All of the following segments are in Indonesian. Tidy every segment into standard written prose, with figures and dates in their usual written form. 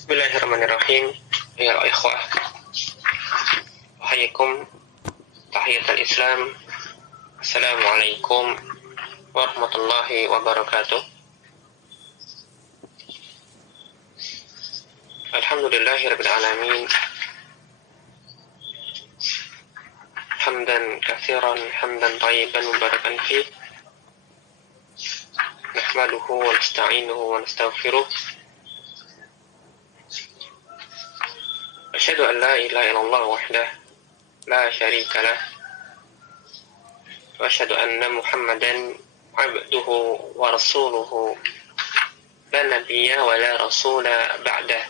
Bismillahirrahmanirrahim. Ya ikhwah, Wahaikum tahiyatul Islam. Assalamualaikum warahmatullahi wabarakatuh. Alhamdulillahirabbil alamin. Hamdan katsiran, hamdan thayyiban mubarakan fi. Nahmaduhu wa nasta'inuhu wa nastaghfiruh. Asyhadu an la ilaha illallah wahdah la syarika lah. Wa asyhadu anna Muhammadan abduhu wa rasuluhu. La nabiyya wa la rasula ba'dah.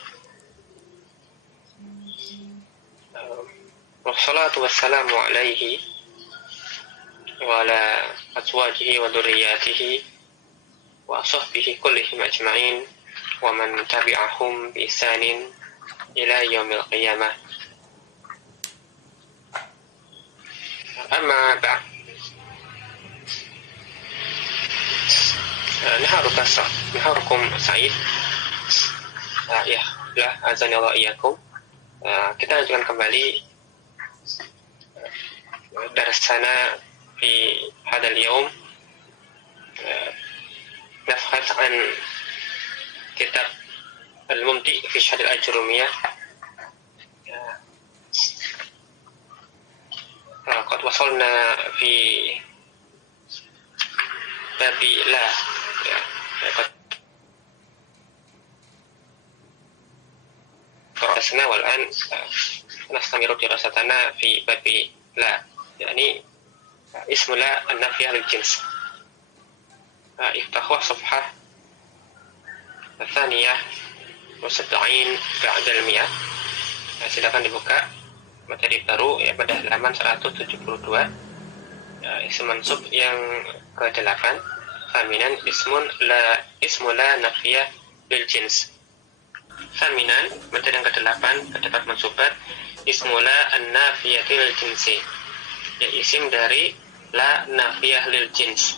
Wassalatu wassalamu alaihi wa ala azwajihi wa dzurriyyatihi wa sahbihi kullihim ajma'in wa man tabi'ahum bi ihsanin ila yaumil qiyamah. Amma ba'd. Naharukum Sa'id. Ya, azani Allah iyyakum. Kita lanjutkan kembali darsana fi hadal yaum. Nafhat an kitab Al-Mumti fi Syarh Al-Ajrumiyah. Qad wasalna fi babi la, qad qara'na wal an nastamiru dirasatana fi babi la, yakni ismu la an-nafiyah lil jins. Iftahwa safhah الثانية والسبعين بعد المئة. Silakan dibuka materi baru ya pada halaman 172. Isim mansub yang ke-8. Faminan ismu la nafiyah bil jins. Faminan materi yang ke-8 terdapat mansubat ismu la an-nafiyah lil jinsi. Ya isim dari la nafiyah lil jins.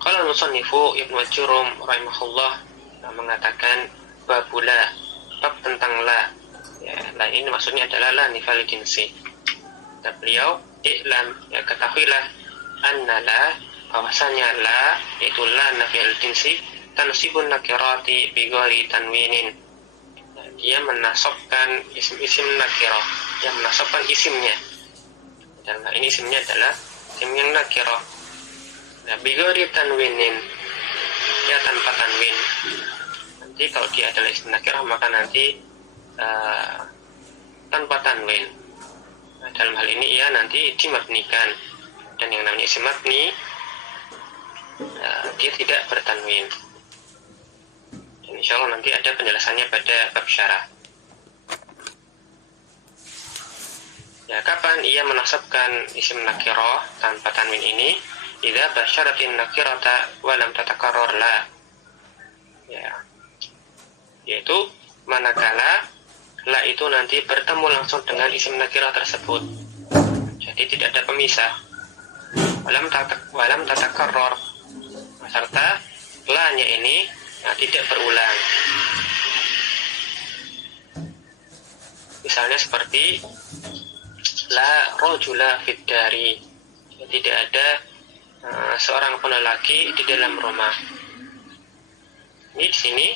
Qala al-musannifu Ibnu Al-Jurum rahimahullah mengatakan babula, bab tentang la. Ya, la ini maksudnya adalah la nifal jinsi. Dan beliau i'lam, ya ketahuilah anna la, bahwasanya la itu la nafil jinsi tansibun nakirati bi ghairi tanwinin. Ya, dia menasabkan isim nakirah, yang menasabkan isimnya. Dan ini isimnya adalah isim yang nakirah. Nah, bi ghairi tanwinin, ya tanpa tanwin. Nanti kalau dia adalah isim nakirah maka nanti tanpa tanwin. Nah, dalam hal ini ia nanti dimabnikan, dan yang namanya isim mabni dia tidak bertanwin. Dan insya Allah nanti ada penjelasannya pada bab syarah. Ya, kapan ia menasabkan isim nakirah tanpa tanwin ini? Idza basyaratin nakirata wa lam tatakarrar la. Ya. Yaitu manakala la itu nanti bertemu langsung dengan isim nakirah tersebut. Jadi tidak ada pemisah. Walam tatakarrar. Serta la-nya ini tidak berulang. Misalnya seperti la rajula fid dari. Tidak ada seorang pun lelaki di dalam rumah. Ini di sini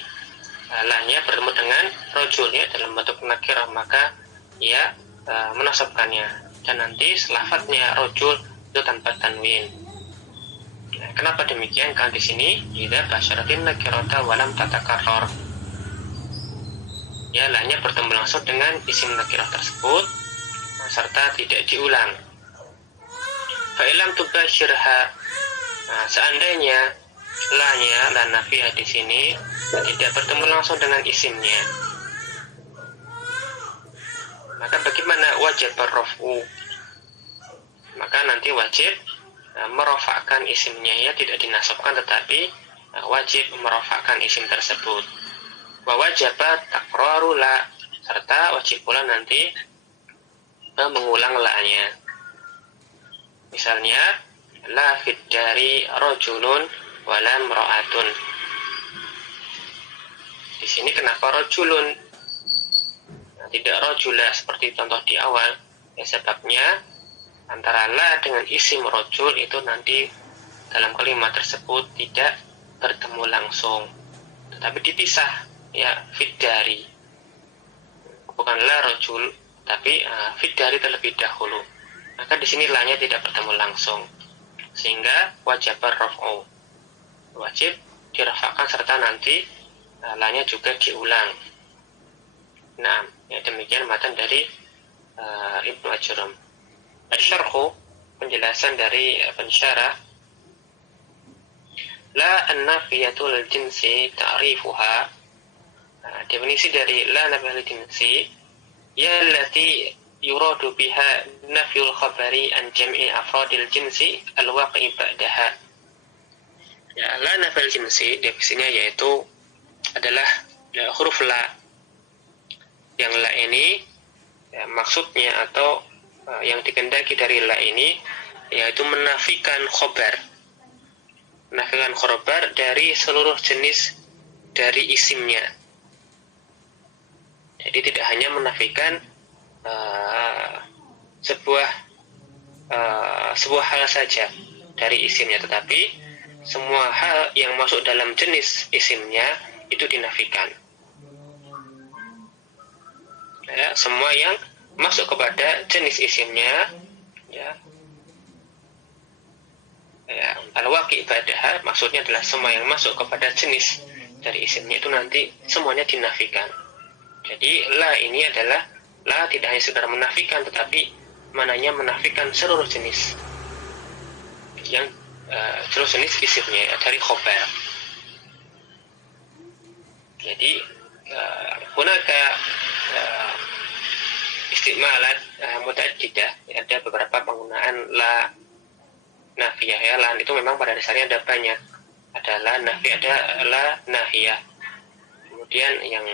la-nya bertemu dengan rajul ya dalam bentuk nakirah, maka ia menasabkannya, dan nanti lafadznya rajul itu tanpa tanwin. Nah, kenapa demikian? Karena di sini idza basyaratin nakirata wa lam tatakarrar. Ya, la-nya bertemu langsung dengan isim nakirah tersebut serta tidak diulang. Fa'ilam tubasyirha. Nah, seandainya la-nya la nafiyah di sini tidak bertemu langsung dengan isimnya, maka bagaimana? Wajib berrafu. Maka nanti wajib merofakkan isimnya, ya tidak dinasabkan tetapi wajib merofakkan isim tersebut. Wa wajaba takraru la, serta wajib pula nanti mengulang la-nya. Misalnya la fid dari rajulun wala imra'atun. di sini kenapa rojulun, nah, tidak rojula seperti contoh di awal? Ya, sebabnya antara la dengan isim rojul itu nanti dalam kalimat tersebut tidak bertemu langsung, tetapi dipisah, ya, fiddari, bukan la rojul, tapi fiddari terlebih dahulu. Maka di sini la-nya tidak bertemu langsung, sehingga wajib raf'u, wajib dirafa'kan serta nanti la-nya juga diulang. Nah, ya, demikian matan dari Ibnu Ajurrum. Asy-syarhu, penjelasan dari pensyarah. La an-nafiyatul jinsi ta'rifuha, definisi dari la nafiyatul jinsi yallati yuradu biha nafyul khabari an jam'i afradil jinsi al-waqi ba'daha. Ya, la nafiyatul jinsi definisinya yaitu adalah huruf la, yang la ini ya, maksudnya atau yang dikehendaki dari la ini yaitu menafikan khobar, menafikan khobar dari seluruh jenis dari isimnya. Jadi tidak hanya menafikan sebuah hal saja dari isimnya, tetapi semua hal yang masuk dalam jenis isimnya itu dinafikan. Ya, semua yang masuk kepada jenis isimnya, ya, al-waqi ba'daha, maksudnya adalah semua yang masuk kepada jenis dari isimnya itu nanti semuanya dinafikan. Jadi la ini adalah la tidak hanya sekedar menafikan, tetapi mananya menafikan seluruh jenis yang seluruh jenis isimnya, ya, dari khobar. Jadi gunaka istimalat muta'addidah, ada beberapa penggunaan la nafiyah, ya. La itu memang pada dasarnya ada banyak, ada la nafiyah, ada la nahiyah. Kemudian yang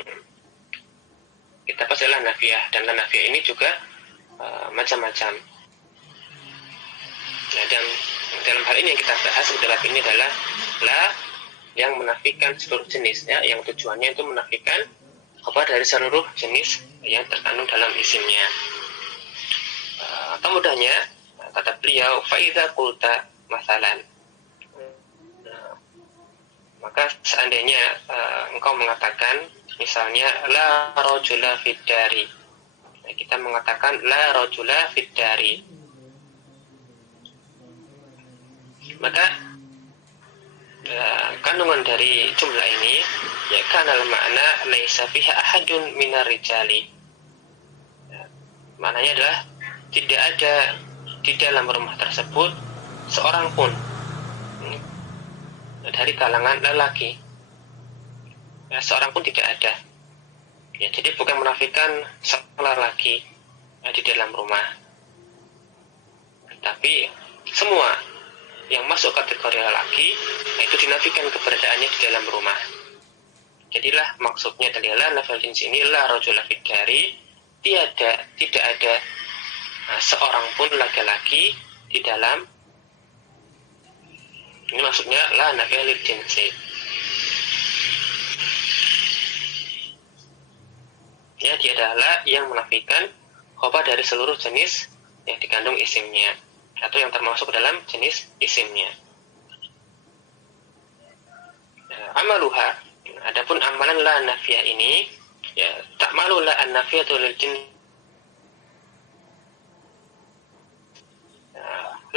kita bahas adalah nafiyah, dan la nafiyah ini juga macam-macam. Nah, dan dalam hal ini yang kita bahas adalah ini adalah la yang menafikan seluruh jenis, ya, yang tujuannya itu menafikan apa dari seluruh jenis yang terkandung dalam isimnya. Atau mudahnya, kata beliau, faida qulta masalan, maka seandainya engkau mengatakan misalnya la rajula fiddari, nah, kita mengatakan la rajula fiddari, maka kandungan dari jumlah ini ya kana al-ma'na laisa fiha ahadun minar rijali, maknanya adalah tidak ada di dalam rumah tersebut seorang pun dari kalangan lelaki, ya, seorang pun tidak ada, ya, jadi bukan menafikan seorang lelaki di dalam rumah, tapi semua yang masuk kategori lelaki itu dinafikan keberadaannya di dalam rumah. Jadilah maksudnya dari la nafil jins ini la rajula fiddari, tidak ada seorang pun laki-laki di dalam, ini maksudnya la nafil jinsi, ya, dia adalah yang menafikan khobar dari seluruh jenis yang dikandung isimnya atau yang termasuk dalam jenis isimnya. Amaluha, adapun amalan la nafiyah ini, ya, tak malu la an-nafiyatu lil jins,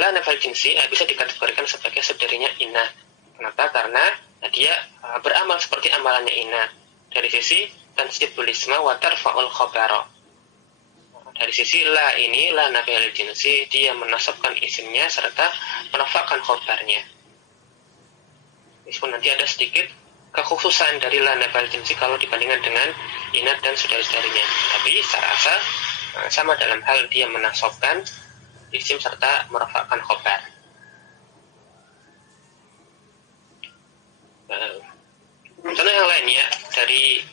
la nafal jinsi bisa dikategorikan sebagai saudaranya inna. Kenapa? Karena dia beramal seperti amalannya inna dari sisi tansibul isma wa tarfa'ul khabara. Dari sisi la ini, la nafiyal jinsi, dia menasabkan isimnya serta menafakkan khobarnya. Meskipun nanti ada sedikit kekhususan dari la nafiyal jinsi kalau dibandingkan dengan inat dan saudara-saudarinya, tapi secara asal sama dalam hal dia menasabkan isim serta menafakkan khobar. Contoh yang lainnya dari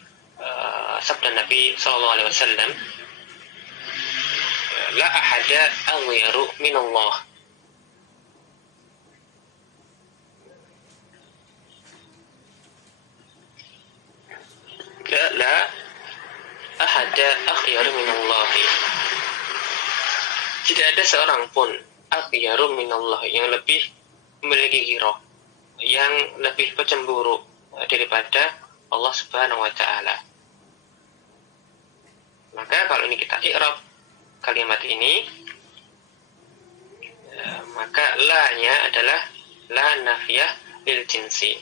sabda Nabi SAW, la ahada aghyaru minallah. ahada akhyaru minallahi. Tidak ada seorang pun akhyaru minallahi yang lebih memiliki ghirah, yang lebih pecemburu daripada Allah Subhanahu wa taala. Maka kalau ini kita i'rab kalimat ini, maka la-nya adalah la nafiyah lil jinsi.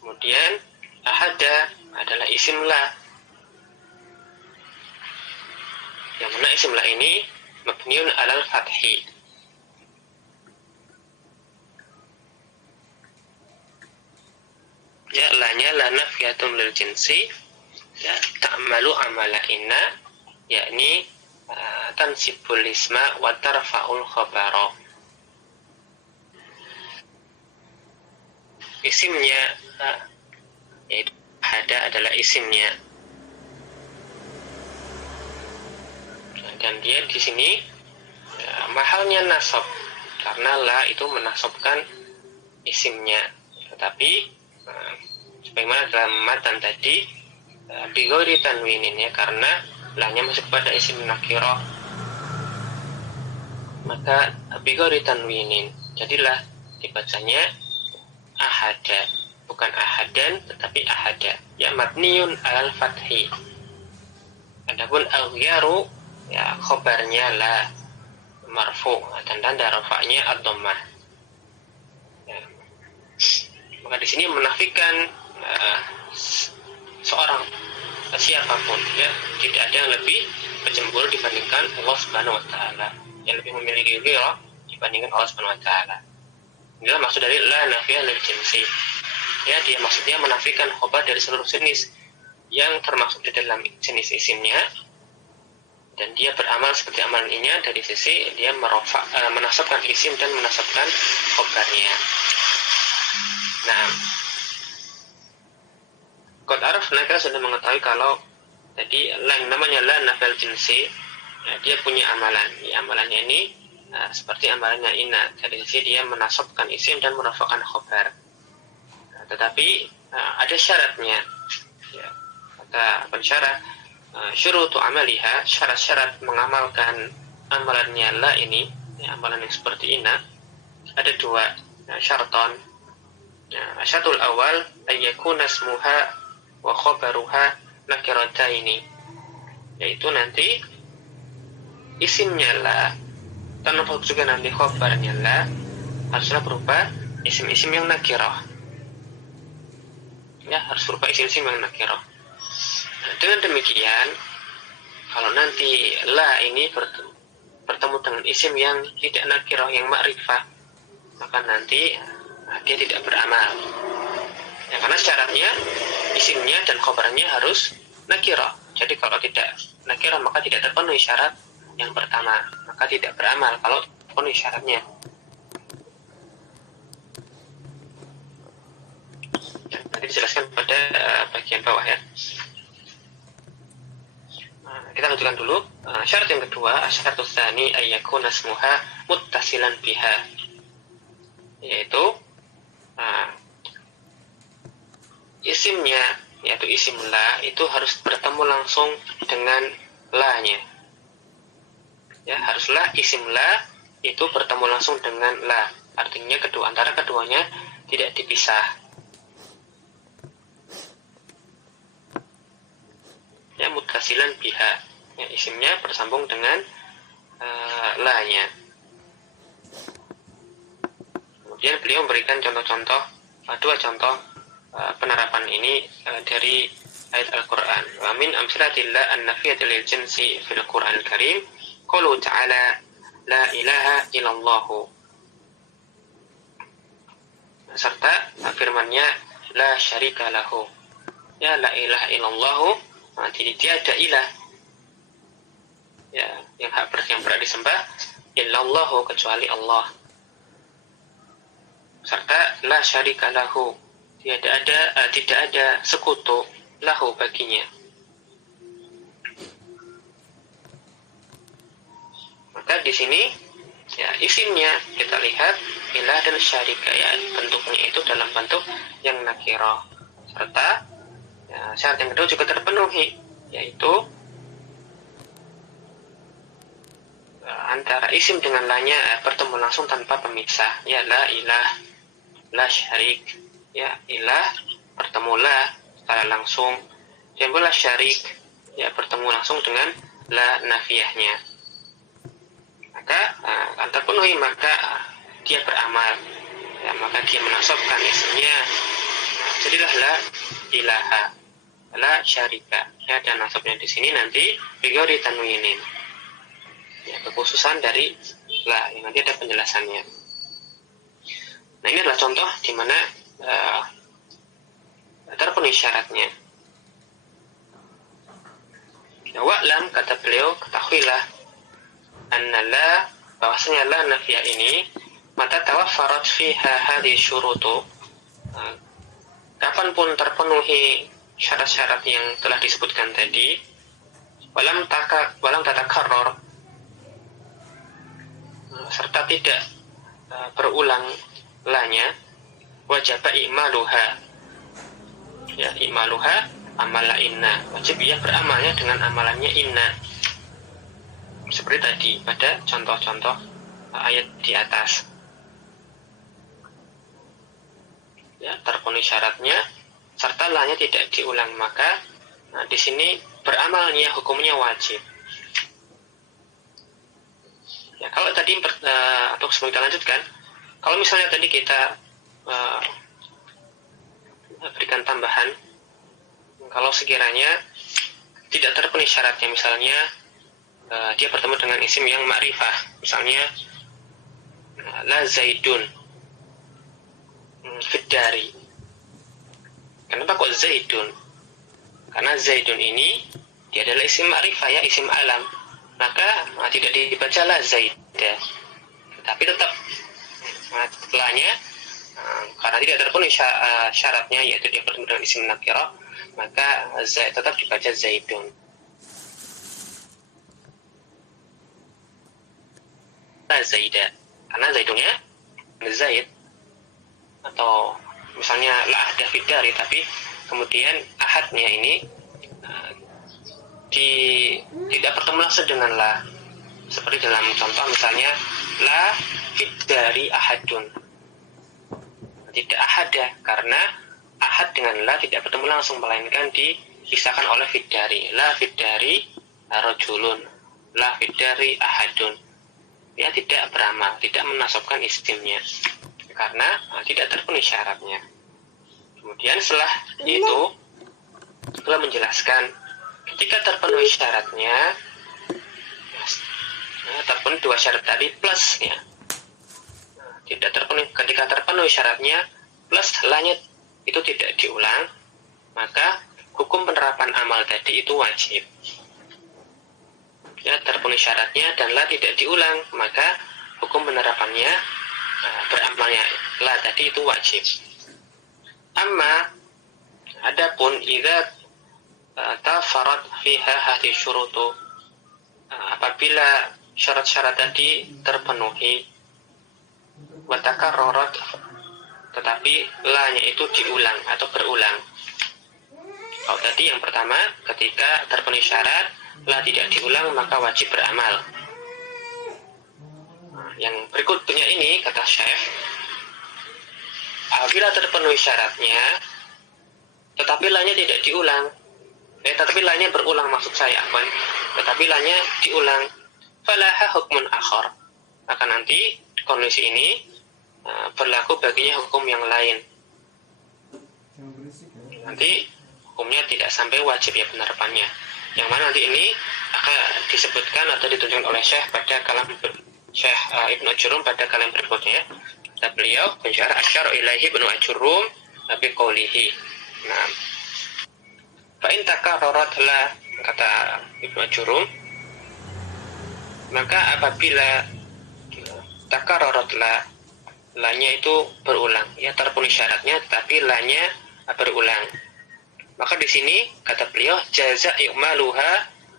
Kemudian ahada adalah isim la, yang mana isim la ini mabniun alal fathi. Ya, la-nya la nafiyatun lil jinsi, ya, ta'malu amala inna, yakni tansibul isma wa tarfa'ul khabara. Isimnya yaitu hada adalah isimnya, dan dia di sini mahalnya nasab karena la itu menasabkan isimnya. Tetapi sebagaimana dalam matan tadi bighairi tanwinin, ya, karena la-nya masuk pada isim nakirah, maka bighairi tanwinin, jadilah dibacanya ahada, bukan ahadan tetapi ahada, ya, mabniun alal fathi. Adapun aghyaru, ya, khobarnya la marfu dan tanda rafa'nya ad-dhammah. Ya. Maka di sini menafikan seorang siapapun, ya, tidak ada yang lebih bercemburu dibandingkan Allah Subhanahu wa taala, yang lebih memiliki ghirah dibandingkan Allah Subhanahu wa taala. Inilah maksud dari la nafiyah lil jinsi. Ya, dia maksudnya menafikan khobar dari seluruh jenis yang termasuk di dalam jenis isimnya, dan dia beramal seperti amalan inya dari sisi dia menasabkan isim dan menasabkan khobarnya. Nah, qad arafna, kita sudah mengetahui kalau tadi namanya la nafiyal jinsi, ya, dia punya amalan. Ya, amalannya ini seperti amalannya inna, dari sisi dia menasabkan isim dan menasabkan khobar. Tetapi ada syaratnya, ya. Kata pensyarah, syurutu amaliha, syarat-syarat mengamalkan amalannya la ini, ya, amalan yang seperti inna, ada dua syaraton. Syaratul awal ayyakuna ismuha wa khabaruha nakirataini, yaitu nanti isimnya la termasuk juga nanti khabarnya la haruslah berupa isim-isim yang nakirah, ya, harus berupa isim-isim yang nakirah. Nah, dengan demikian, kalau nanti la ini bertemu dengan isim yang tidak nakirah, yang ma'rifah, maka nanti dia tidak beramal, ya, karena syaratnya isimnya dan khabarnya harus nakirah. Jadi kalau tidak nakirah maka tidak terpenuhi syarat yang pertama, maka tidak beramal kalau terpenuhi syaratnya. Ya, nanti dijelaskan pada bagian bawah, ya. Kita lanjutkan dulu. Syarat yang kedua, asyaratut tsani ayyakuna ismuha muttasilan biha, yaitu isimnya, yaitu isim la itu harus bertemu langsung dengan la-nya. Ya, haruslah isim la itu bertemu langsung dengan la, artinya antara keduanya tidak dipisah. Ya, muttasilan biha, ya, isimnya bersambung dengan la-nya. Kemudian beliau memberikan contoh-contoh, dua contoh penerapan ini dari ayat Al-Quran. Wa min amsalatillah an-nafiyati lil jinsi fil Quran Al-Karim qalu ta'ala la ilaha illallahu, serta firman-Nya la syarika lahu, ya, la ilaha illallahu, tiada ilah, ya, yang berhak disembah illallahu, kecuali Allah, serta la syarika lahu, tidak ada sekutu lahu baginya. Maka di sini, ya, isimnya kita lihat ilah dan syarika, ya, bentuknya itu dalam bentuk yang nakirah, serta, ya, syarat yang kedua juga terpenuhi, yaitu antara isim dengan lanya bertemu langsung tanpa pemisah, ya la ilah, la syarik, ya ilah bertemu la secara langsung, dan la syarik, ya bertemu langsung dengan la nafiyahnya. Maka terpenuhi, maka dia beramal, ya, maka dia menasabkan isimnya, jadilah la ilaha, la syarika, ya, dan nasabnya di sini nanti bigori tanwinin, ya, kekhususan dari la, yang nanti ada penjelasannya. Nah, ini adalah contoh di mana terpenuhi syaratnya. Wa'lam, kata beliau, ketahuilah anna la, bahwasanya la nafiyah ini mata tawaffarat fiha hadhihi syurutu, kapanpun terpenuhi syarat-syarat yang telah disebutkan tadi, walam tatakarrar, serta tidak berulang lanya, wajib i'maluha, ya, i'maluha amala inna, wajib ia beramalnya dengan amalannya inna, seperti tadi pada contoh-contoh ayat di atas. Ya, terpenuhi syaratnya serta lanya tidak diulang, maka di sini beramalnya hukumnya wajib. Ya, kalau tadi atau sebelum kita lanjutkan, kalau misalnya tadi kita berikan tambahan, kalau sekiranya tidak terpenuhi syaratnya, misalnya dia bertemu dengan isim yang ma'rifah, misalnya la zaidun fiddari. Kenapa kok zaidun? Karena zaidun ini dia adalah isim ma'rifah, ya, isim alam, maka tidak dibaca la zaidah, tapi tetap setelahnya karena tidak terpenuhi syaratnya, yaitu dia bertemu dengan isim nakirah, maka zaid tetap dibaca zaidun. La zaidah, karena zaidunnya zaid, atau misalnya la ahda fiddari, tapi kemudian ahadnya ini tidak bertemu langsung dengan la, seperti dalam contoh misalnya la fiddari ahadun, tidak ahada, karena ahad dengan la tidak bertemu langsung, melainkan dipisahkan oleh fiddari. La fiddari rajulun, la fiddari ahadun, ya, tidak beramal, tidak menasabkan isimnya karena tidak terpenuhi syaratnya. Kemudian setelah itu, setelah menjelaskan ketika terpenuhi syaratnya, terpenuhi dua syarat tadi plus, ya, tidak terpenuhi, ketika terpenuhi syaratnya plus lanya itu tidak diulang, maka hukum penerapan amal tadi itu wajib. Ya, terpenuhi syaratnya dan la tidak diulang, maka hukum penerapannya, beramalnya la tadi itu wajib. Amma adapun idza tafarat fiha hadhihi syurutu, apabila syarat-syarat tadi terpenuhi, wa takarrarat, tetapi la-nya itu diulang atau berulang. Kalau tadi yang pertama, ketika terpenuhi syarat la tidak diulang, maka wajib beramal. Yang berikutnya ini, kata Syekh, apabila terpenuhi syaratnya tetapi la-nya tidak diulang, tetapi la-nya berulang, maksud saya, tetapi la-nya diulang, falaha hukmun akhar, maka nanti kondisi ini berlaku baginya hukum yang lain. Nanti hukumnya tidak sampai wajib, ya, penerapannya, yang mana nanti ini akan disebutkan atau ditunjukkan oleh Syekh pada kalam Syekh Ibnu Ajurum pada kalam berikutnya. Kata beliau, pensyarah asyara ilaihi Ibnu Ajurum bi qoulihi. Nah, fa in takarrarat la, kata Ibnu Ajurum, maka apabila takarrarat la, la-nya itu berulang, ya, terpenuhi syaratnya tapi la-nya berulang, maka di sini kata beliau jaza i'maluha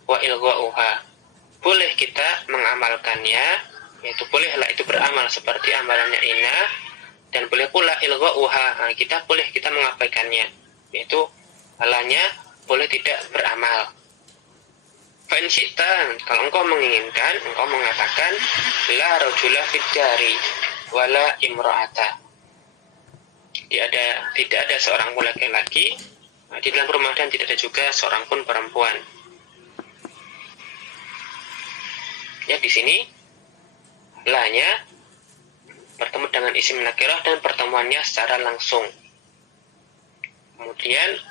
wa ilgha'uha, boleh kita mengamalkannya, yaitu bolehlah itu beramal seperti amalannya inna, dan boleh pula ilgha'uha, kita boleh kita mengabaikannya, yaitu la-nya boleh tidak beramal. Fa in syi'ta, kalau engkau menginginkan, engkau mengatakan la rajula fid dari wala imra'ata. Tidak ada seorang pun laki-laki di dalam rumah dan tidak ada juga seorang pun perempuan. Ya, di sini la-nya bertemu dengan isim nakirah dan pertemuannya secara langsung. Kemudian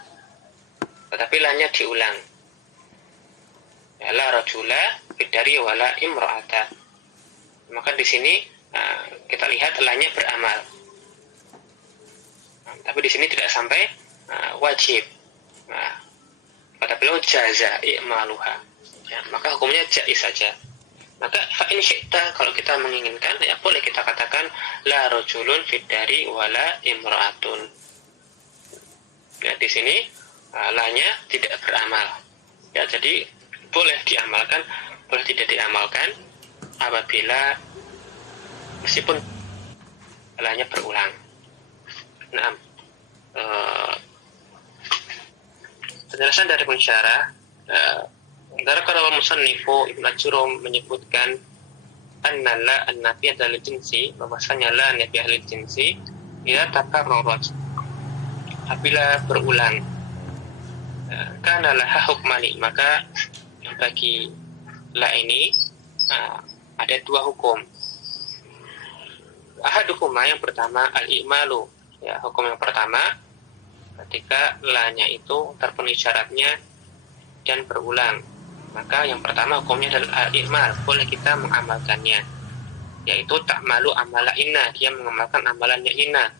tetapi la-nya diulang. Ya, la rajula bidari wala imra'ata. Maka di sini kita lihat la-nya beramal. Tapi di sini tidak sampai wajib. Kata beliau jaza i'maluha. Ya, maka hukumnya jaiz saja. Maka fa in syi'ta, kalau kita menginginkan, ya boleh kita katakan la rajulun fidari wala imra'atun. Ya, di sini la-nya tidak beramal. Ya, jadi boleh diamalkan, boleh tidak diamalkan apabila meskipun la-nya berulang. Nah, penjelasan dari pensyarah, Dzakara musannifu Ibnu Ajurrum menyebutkan anna la an-nafiyah lil jinsi, bahwasanya la nafiyah lil jinsi ya takarrarat, apabila berulang, kana laha hukmani, maka bagi la ini ada dua hukum. Ahadukuma, yang pertama al-i'malu, ya, hukum yang pertama ketika la-nya itu terpenuhi syaratnya dan berulang, maka yang pertama hukumnya adalah al-i'mal, boleh kita mengamalkannya, yaitu ta'malu amala inna, dia mengamalkan amalannya inna.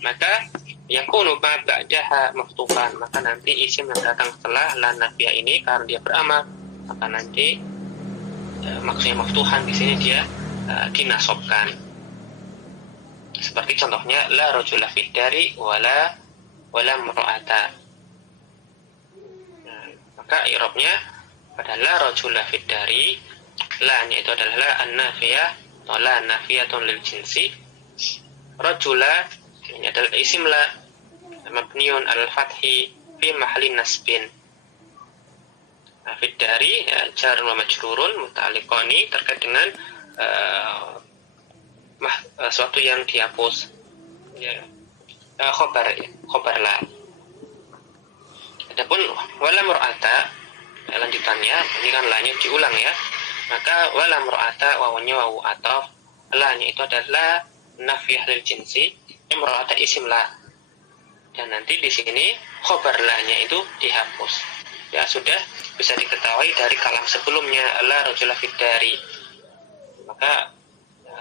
Maka yakunu ba'daha maftufan, maka nanti isim yang datang setelah la nafiyah ini karena dia beramal, maka nanti maksudnya maftuhan di sini dia dinasobkan. Seperti contohnya la rajula fid dari wala imra'ata. Maka i'rabnya pada la rajula fid dari, la-nya itu adalah la an-nafiyah atau la nafiyatun lil jinsi. Rajula ini adalah isim la mabniun al-fathi fi mahalli nasbin. Fid dari ya, jar wa majrurun muta'alliqani, terkait dengan suatu yang dihapus, ya, khobar la. Adapun wala mur'ata, lanjutannya ini kan la-nya diulang ya, maka wala mur'ata wawunya wawu ataf, la-nya itu adalah nafiyah lil jinsi, imra'ata isim la, dan nanti di sini khobar la-nya itu dihapus. Ya, sudah bisa diketahui dari kalam sebelumnya la rajula fid dari, maka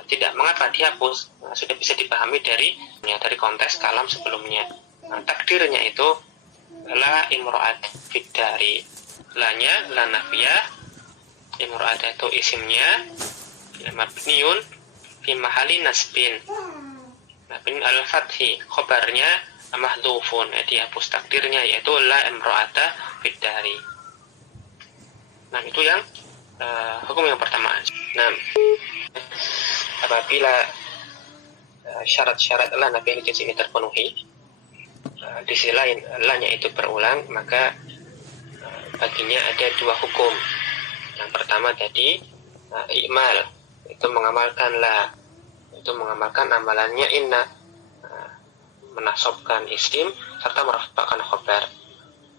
tidak mengapa dihapus, sudah bisa dipahami dari konteks kalam sebelumnya. Takdirnya itu la imra'at fid dari, la-nya la nafiyah, imra'at itu isimnya mabniun fi mahalli nasbin, mabniun al-fathi, khobarnya mahdhufun, dihapus takdirnya yaitu la imra'ata fid dari. Nah, itu yang hukum yang pertama. Nah, apabila syarat-syarat la nafiyah jinsi ini terpenuhi, di sisi lain la-nya itu berulang, maka baginya ada dua hukum. Yang pertama tadi i'mal, itu mengamalkan la, itu mengamalkan amalannya inna, menasabkan isim serta merafa'kan khobar.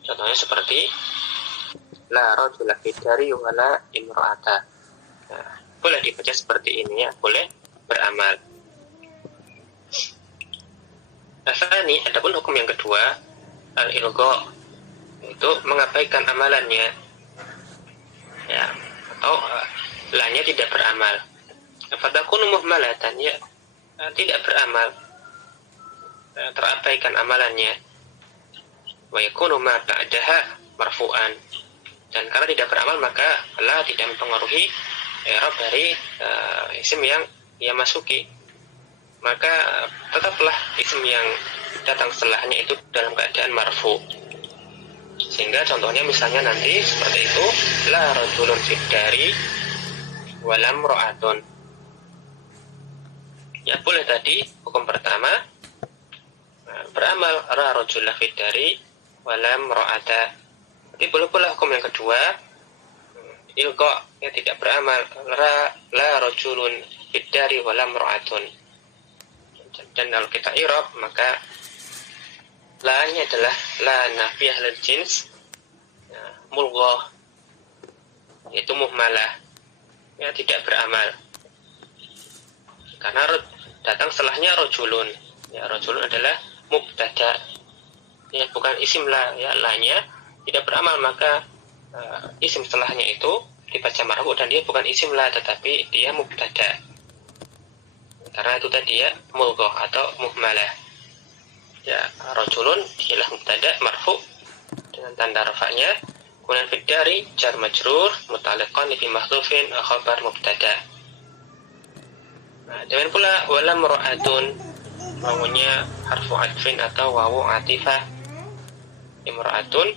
Contohnya seperti la rajula fid dari wala imra'ata. Nah, boleh dibaca seperti ini ya, boleh beramal. Ini adapun hukum yang kedua, al-ilgha, itu mengabaikan amalannya, ya, atau la-nya tidak beramal. Fatakunu muhmalatan, ya, tidak beramal, terabaikan amalannya. Wa yakunu ma ba'daha marfu'an, dan karena tidak beramal maka la tidak mempengaruhi i'rab dari isim yang ia masuki, maka tetaplah isim yang datang setelahnya itu dalam keadaan marfu. Sehingga contohnya misalnya nanti seperti itu, la rajulun fid dari wala imra'atun. Ya, boleh tadi hukum pertama beramal la rajula fid dari wala imra'ata. Tapi boleh pula hukum yang kedua, ilqa, ya tidak beramal, la rajulun fid dari wala mar'atun. Dan kalau kita i'rab maka la-nya adalah la nafiyah lil jins, ya, mulghah, yaitu muhmalah, ya tidak beramal. Karena datang setelahnya rajulun. Ya, rajulun adalah mubtada. Ya, bukan isim la, ya, la-nya tidak beramal, maka isim setelahnya itu dibaca marfu dan dia bukan isim la tetapi dia mubtada. Karena itu tadi ya mulghah atau muhmalah. Ya, rajulun ialah mubtada marfu dengan tanda rafa'nya. Kemudian fid dari jar majrur muta'alliqan bi mahdhufin khabar mubtada. Nah, demikian pula wala mar'atun, wawunya harfu atfin atau wawu atifah. Imra'atun,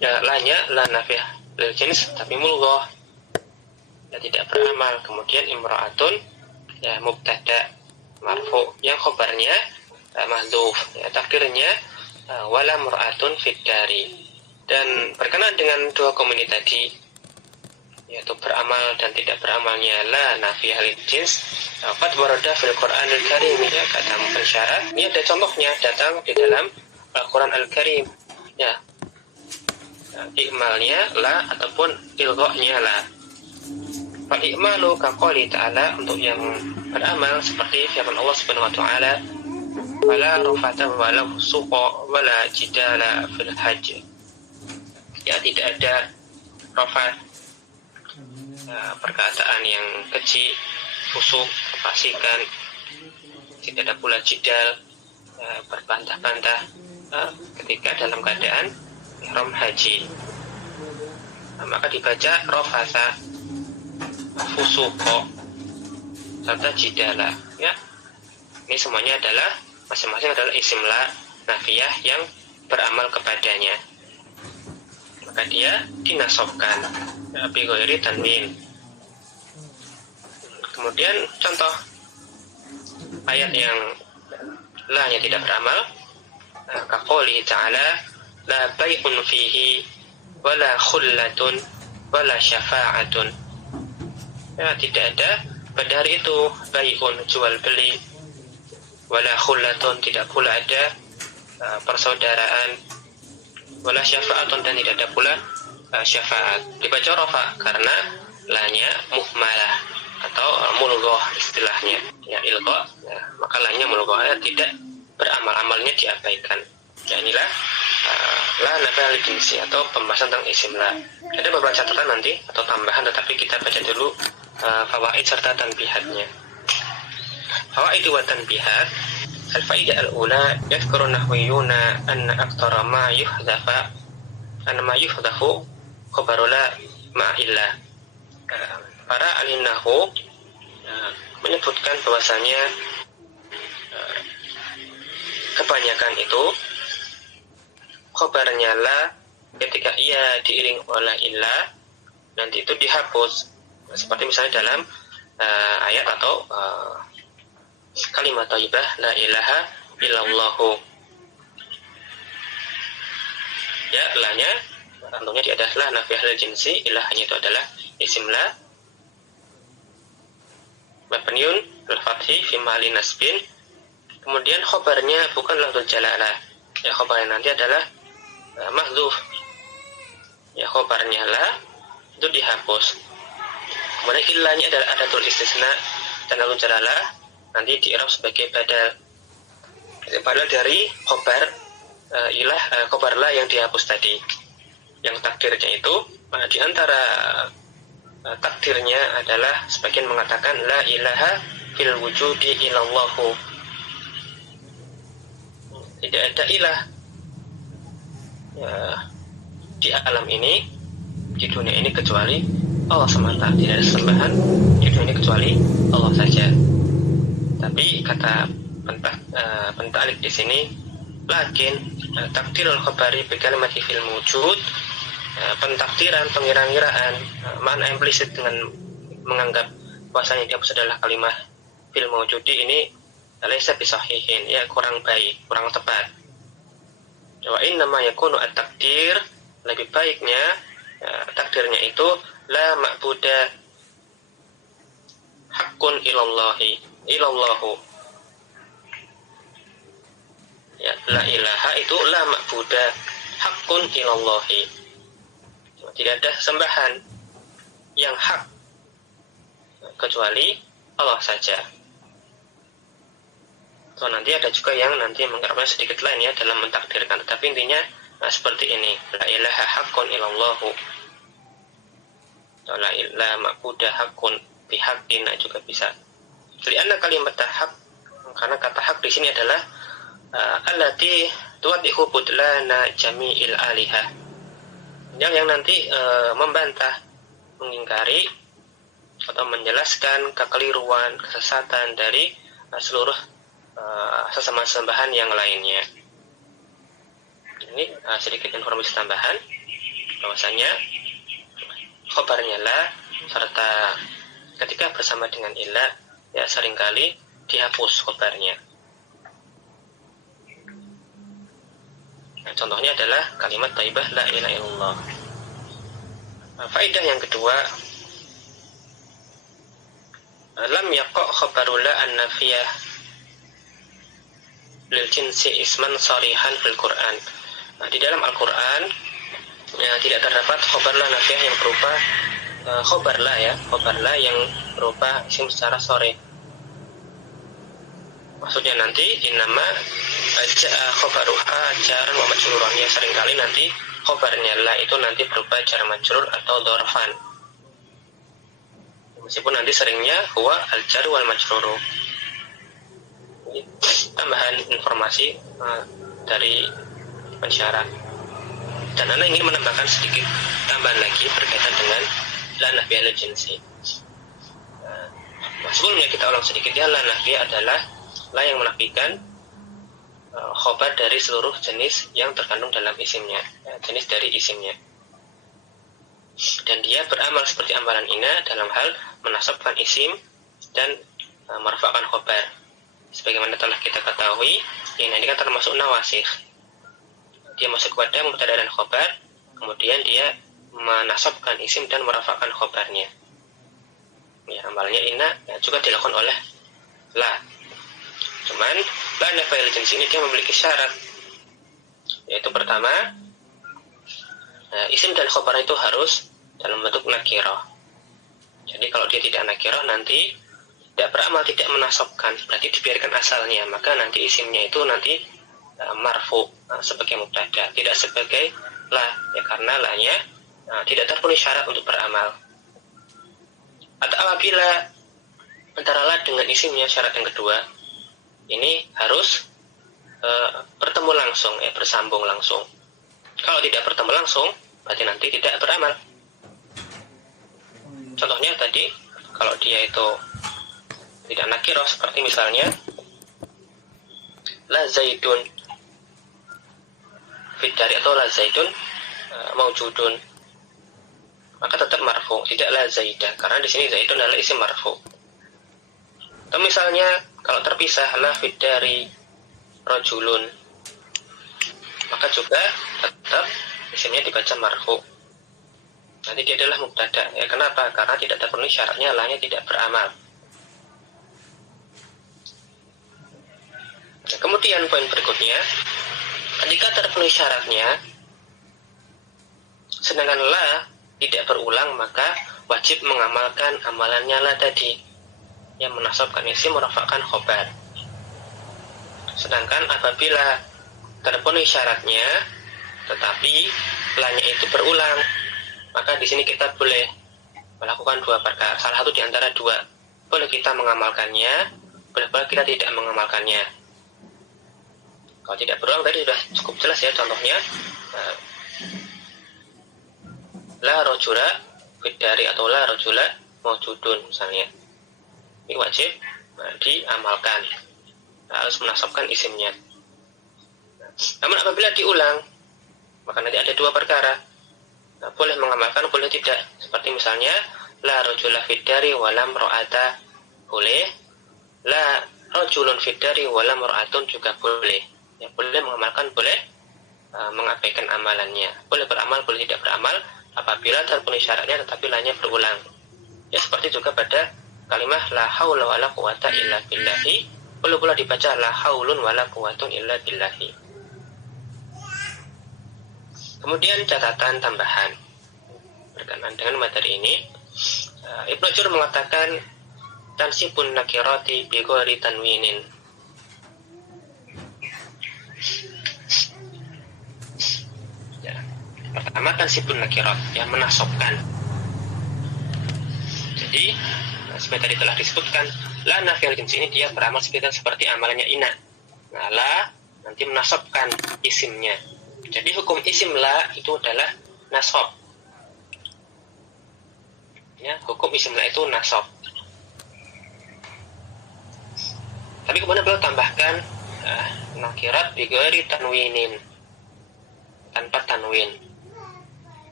ya lanya la nafiyah lil jins tapi mulghah, ya tidak beramal. Kemudian imra'atun, ya mubtada marfu yang khabarnya mahdhuf, ya takdirnya wala mar'atun fid dari. Dan berkenaan dengan dua komuni tadi, yaitu beramal dan tidak beramalnya la nafiyah lil jins, qad warada fil Qur'anil Karim, ya kata pensyarah. Ini ada contohnya datang di dalam Al-Qur'an Al-Karim, ya ikmalnya la ataupun ilgha'nya la. Fal ikmalu kaqouli ta'ala, untuk yang beramal seperti firman Allah Subhanahu wa taala, wala rafata wala fusuqa wala jidala fil hajj. Ya tidak ada rafat, perkataan yang keji, fusuk, kefasikan, tidak ada pula jidal, berbantah-bantah ketika dalam keadaan ihram haji. Maka dibaca rafasa, fusuko, serta jidala, ya. Ini semuanya adalah masing-masing adalah isim la nafiyah yang beramal kepadanya. Maka dia dinasobkan bi ghairi tanwin. Kemudian contoh ayat yang la-nya tidak beramal, kaqouli ta'ala la bai'un fihi wala khullatun wala syafa'atun. Ya, tidak ada pada hari itu bai'un, jual beli, wala khullatun, tidak pula ada persaudaraan, wala syafa'atun, dan tidak ada pula syafaat. Dibaca rafa karena la-nya muhmalah atau mulghah istilahnya, ya ilqa, ya, maka la-nya mulghah, ya, tidak beramal, amalnya diabaikan. Ya, inilah la nafiyah lil jinsi atau pembahasan tentang isim la. Ada beberapa catatan nanti atau tambahan, tetapi kita baca dulu fawaid serta tanbihatnya. Fawaid wa tanbihat. Al-faidah al-ula, yadhkuru nahwiyuna anna aktsara ma yuhdhafu khabaru la ma'illah. Para ahli nahwu menyebutkan bahwasanya kebanyakan itu khabarnya la ketika ia diiring oleh illah nanti itu dihapus, seperti misalnya dalam ayat atau kalimat thayyibah la ilaha illallahu. Ya, la-nya tentunya dia adalah nafiyah lil jinsi, ilahnya itu adalah isim la mabniun lil fathi fi mahali nasbin. Kemudian khabarnya bukan lafzul jalalah, ya khabarnya nanti adalah mahdhuf, ya khabarnya la itu dihapus. Kemudian ilahnya adalah adatul istisna dan lafzul jalalah nanti di-i'rab sebagai badal dari khabar ilah, khabar la yang dihapus tadi. Yang takdirnya itu di antara takdirnya adalah sebagian mengatakan la ilaha fil wujudi illallahu, tidak ada ilah, ya, di alam ini, di dunia ini kecuali Allah semata, tidak ada sembahan di dunia ini kecuali Allah saja. Tapi kata pentalik di sini, lakin takdirul khabari bi kalimati fil wujud, pentakdiran, pengira-ngiraan, makna implisit dengan menganggap bahwasanya dia adalah kalimat fil wujudi ini laisa bisahihin, ya kurang baik, kurang tepat. Wa inna ma yakunu at-takdir, lebih baiknya takdirnya itu la ma'buda haqqun ilallahu. Ya, la ilaha itu la ma'buda haqqun ilallahi. Tidak ada sembahan yang hak kecuali Allah saja. So, nanti ada juga yang nanti mengungkapkan sedikit lain ya dalam mentakdirkan. Tetapi intinya seperti ini. La ilaha haqqun ilallahu. La ma'buda haqqun bihaqqin juga bisa. Jadi anna kalimat hak, karena kata hak di sini adalah allati tuwaddihu budlana jami'il alihah. Yang nanti membantah, mengingkari atau menjelaskan kekeliruan, kesesatan dari seluruh sesama sembahan yang lainnya. Ini sedikit informasi tambahan bahwasanya khobarnya la serta ketika bersama dengan illa ya seringkali dihapus khobarnya. Nah, contohnya adalah kalimat thayyibah la ilaha illallah. Faedah yang kedua, lam yaqa khabaru la an-nafiyah lil jinsi isman sharihan fil Quran. Nah, di dalam Al-Quran ya, tidak terdapat khobar la nafiyah yang berupa khobar la yang berupa isim secara sharih. Maksudnya nanti innama ja'a khobaruha jaran wa majruran, ya seringkali nanti khobarnya la itu nanti berupa jar majrur atau dzarfan. Meskipun nanti seringnya huwa al-jar wal majruru. Tambahan informasi dari pensyarah. Dan Anda ingin menambahkan sedikit tambahan lagi berkaitan dengan la nafiyah lil jinsi. Sebelumnya kita ulang sedikit ya, la nafiyah adalah la yang menafikan khobar dari seluruh jenis yang terkandung dalam isimnya, jenis dari isimnya. Dan dia beramal seperti amalan ina dalam hal menasabkan isim dan merfa'kan khobar. Sebagaimana telah kita ketahui, ini kan termasuk nawasih. Dia masuk kepada mubtada dan khobar, kemudian dia menasabkan isim dan merafa'kan khobarnya. Ya, amalnya inna ya, juga dilakukan oleh la. Cuman la nafiyah lil jinsi ini dia memiliki syarat, yaitu pertama, isim dan khobar itu harus dalam bentuk nakirah. Jadi kalau dia tidak nakirah nanti tidak beramal, tidak menasabkan, berarti dibiarkan asalnya, maka nanti isimnya itu nanti marfu sebagai mubtada, tidak sebagai la, ya karena la-nya tidak terpenuhi syarat untuk beramal. Atau apabila antara la dengan isimnya, syarat yang kedua ini harus bertemu langsung, ya bersambung langsung. Kalau tidak bertemu langsung, berarti nanti tidak beramal. Contohnya tadi, kalau dia itu tidak nakirah, seperti misalnya la zaidun fitari atau la zaidun maujudun, maka tetap marfu, tidak la zaidah, karena di sini zaidun adalah isim marfu. Atau misalnya kalau terpisah la fitari rajulun, maka juga tetap isimnya dibaca marfu. Nanti dia adalah mubtada. Ya kenapa? Karena tidak terpenuhi syaratnya, la-nya tidak beramal. Nah, kemudian poin berikutnya, ketika terpenuhi syaratnya, sedangkan la tidak berulang, maka wajib mengamalkan amalannya la tadi, yang menasabkan isim, merafa'kan khobar. Sedangkan apabila terpenuhi syaratnya, tetapi la-nya itu berulang, maka di sini kita boleh melakukan dua perkara. Salah satu di antara dua, boleh kita mengamalkannya, boleh kita tidak mengamalkannya. Kalau tidak berulang tadi sudah cukup jelas ya, contohnya la rajula fidari atau la rajula maujudun misalnya. Ini wajib diamalkan, harus menasabkan isimnya. Namun apabila diulang, maka nanti ada dua perkara. Boleh mengamalkan, boleh tidak. Seperti misalnya la rajula fidari walam ro'ata, boleh. La rajulun fidari walam ro'atun juga boleh. Ya, boleh mengamalkan, boleh mengabaikan amalannya. Boleh beramal, boleh tidak beramal, apabila terpenuhi syaratnya tetapi lainnya berulang. Ya seperti juga pada kalimah la haula wala quwata illa billahi, perlu pula dibaca la haulun wala quwatun illa billahi. Kemudian catatan tambahan berkenaan dengan materi ini, Ibnu Jur mengatakan tansibun nakirati bi ghairi tanwinin. Ya, pertama tansibun nakirat, yang menasabkan. Jadi seperti tadi telah disebutkan, la nafiyul jinsi ini dia beramal seperti amalannya ina. Nah, la nanti menasabkan isimnya. Jadi hukum isim la itu adalah nasab. Ya, hukum isim la itu nasab. Tapi kemudian beliau tambahkan nakirat bi ghairi tanwinin, tanpa tanwin.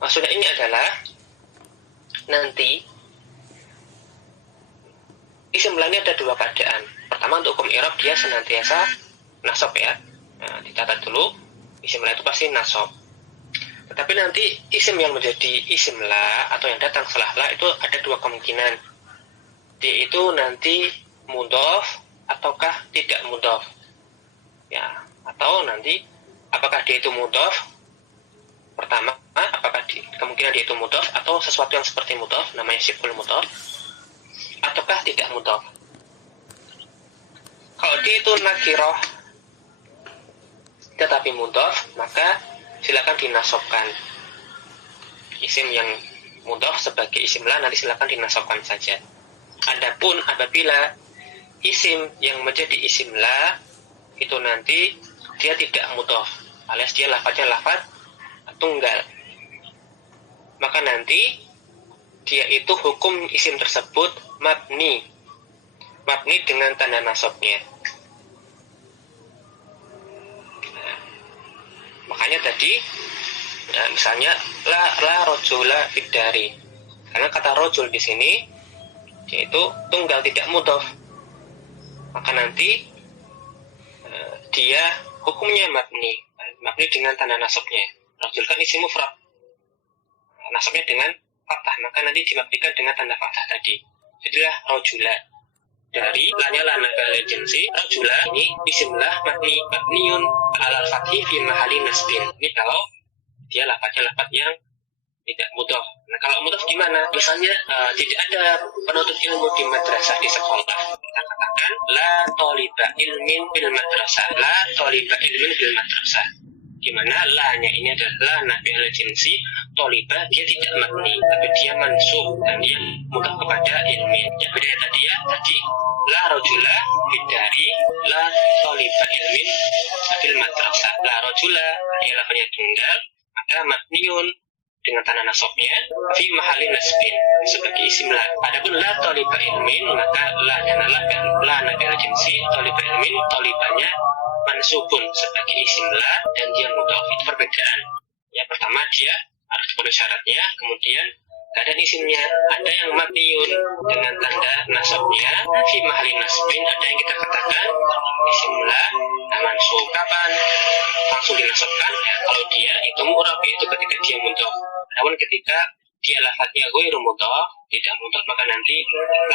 Maksudnya ini adalah nanti isim la ini ada dua keadaan. Pertama untuk hukum i'rab dia senantiasa nasab ya. Nah, dicatat dulu, isim la itu pasti nasab. Tetapi nanti isim yang menjadi isim la atau yang datang setelah la itu ada dua kemungkinan. Dia itu nanti mudhof ataukah tidak mudhof. Ya, atau nanti apakah dia itu mudhof? Pertama, apakah kemungkinan dia itu mudhof atau sesuatu yang seperti mudhof, namanya syibhul mudhof, ataukah tidak mudhof. Kalau dia itu nakirah tetapi mudhof, maka silakan dinasabkan. Isim yang mudhof sebagai isim la nanti silakan dinasabkan saja. Adapun apabila isim yang menjadi isim la itu nanti dia tidak mudhof, alias dia lafadznya lafadz tunggal, maka nanti dia itu hukum isim tersebut mabni dengan tanda nasabnya. Nah, makanya tadi misalnya la rojula fiddari, karena kata rojul di sini yaitu tunggal tidak mudhof, maka nanti dia hukumnya mabni dengan tanda nasabnya. Rojul kan isim mufrad, nasabnya dengan fathah, maka nanti dimabnikan dengan tanda fathah tadi. Jadilah rojula. Dari lanya lana bil jinsi, rojula ini isim lah mabniun alal fathi fi mahalli nasbin. Ini kalau dia lafadznya lafadz yang tidak mudhof. Nah, kalau mudhof gimana? Misalnya tidak ada penuntut ilmu di madrasah, di sekolah. Kita katakan la tholiba ilmin bil madrasah, la tholiba ilmin bil madrasah. Gimana la-nya ini adalah la nafiyul jinsi, tholiba dia tidak mabni, tapi dia mansub dan dia mudhof kepada ilmin. Yang beda tadi ya, tadi la rojula bidari, la tholiba ilmin bil madrasah. La rojula dia lafadznya tunggal, maka mabniun dengan tanda nasabnya fi mahalli nasbin sebagai isim la. Adapun la tholiba ilmin, maka la-nya la nafiyul jinsi, tholiba ilmin, tholibanya mansubun sebagai isim la dan dia mudhof. Itu perbedaan. Ya, pertama dia harus dipenuhi syaratnya, kemudian keadaan isimnya ada yang mabniun dengan tanda nasabnya fi mahalli nasbin, ada yang kita katakan isim la mansub. Kapan langsung dinasabkan? Ya, kalau dia itu murab itu ketika dia mudhof. Namun ketika dia lafadznya ghairu mudhof, tidak mudhof, maka nanti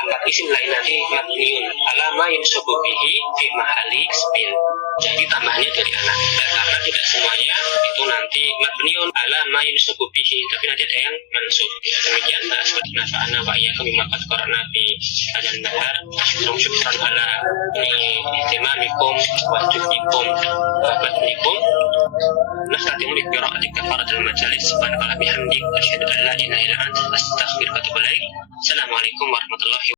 lafadz isim lain nanti mabniun ala ma yunsabu bihi fi mahalli nasbin. Jadi tambahannya dari anak, karena tidak semuanya itu nanti mabniun ala ma yunsabu bihi, tapi nanti ada yang mansub. Demikian seperti nafa'ana wa iyyakum bima qad qara'na fi hadal nahar. Syukran ala ihtimamikum wa juhdikum wa badnikum. Nastatimu bi qira'ati kafaratul majalis. Subhanallah bihamdik asyhadu an la ilaha illa anta astaghfiruka wa atubu ilaik. Assalamualaikum warahmatullahi wabarakatuh.